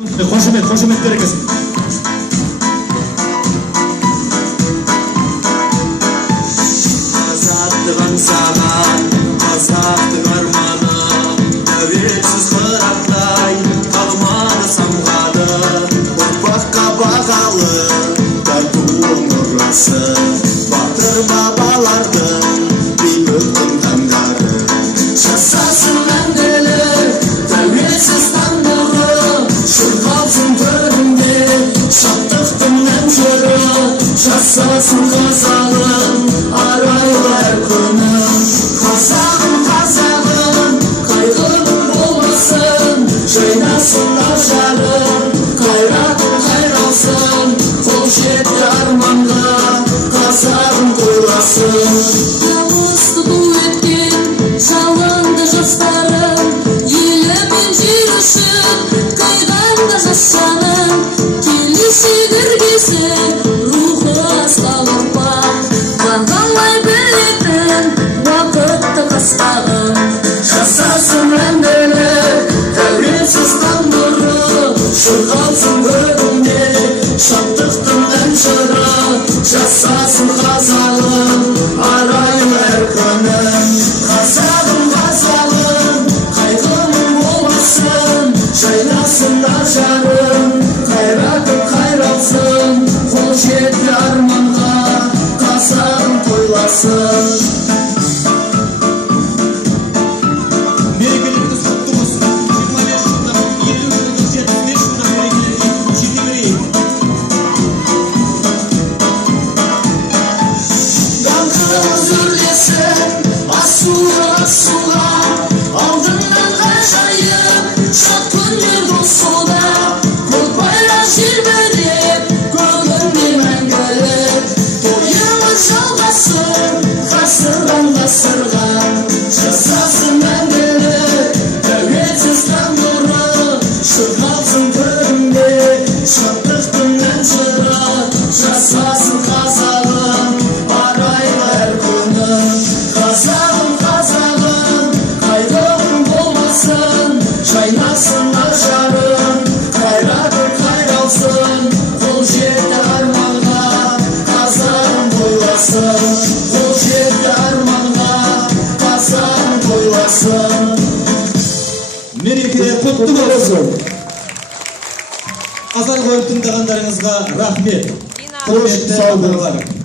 Қошемет керек екен. Азаттығын саған, қазақтың арманы, тәуелсіз қырақтай қалмады самғады. Ұрпаққа бағалы татуың нұрасы, батыр бабалардың бейбіттің таңдары. Жасасын мәңгілік тәуелсіз таңдары, шырқалсын төрінде шаттықтың ән жыры. Жасасын қазағым арайлы әр күнім, қазағым қазағым қайғырым болмасын. Жайнасын ажарым, қайратым қайралсын. Қол жетті арманға, қазағым тойласын. Намысты ту еткен жалынды жастарым, елі мен жер үшін қайғанда жас жаным. Келешек іргесі рухы асқақ ұрпақ, қанғалай білетін уақытты қастағым. Жасасын мәңгілік тәуелсіз таң нұры, шырқалсын көгімде шаттықтың ән жыры. Жасасын қазағым арайлы әр күнім, қазағым қазағым қайғымың болмасын. Жайнасын ажарым, қайратым қайралсын. Қол жетті арманға, қазағым тойласын. Мерекелеріңіз құтты болсын. 25 жылда, 50 жылда, 75 жылда мерекелеріңіз жете берейік. Даңқымыз өрлесін, асуға, алдыңнан ғажайып шат күндер болсуда. Көк байрақ желбіреп, көгінде мәңгілік тойымыз жалғасын, ғасырдан ғасырға. Жасасын мәңгілік тәуелсіз таң нұры, шырқалсын төрінде шаттықтың ән жыры. Жасасын қазағым арайлы әр күнім, қазағым қазағым қайғырым болмасын. Жайнасын ажарым, қайратым қайралсын. Қол жетті арманға, қазағым тойласын. Қол жетті арманға, қазағым тойласын. Мерекелер құтты болсын. Қазақ қойып тыңдағандарыңызға рахмет. Құрметті ағалар.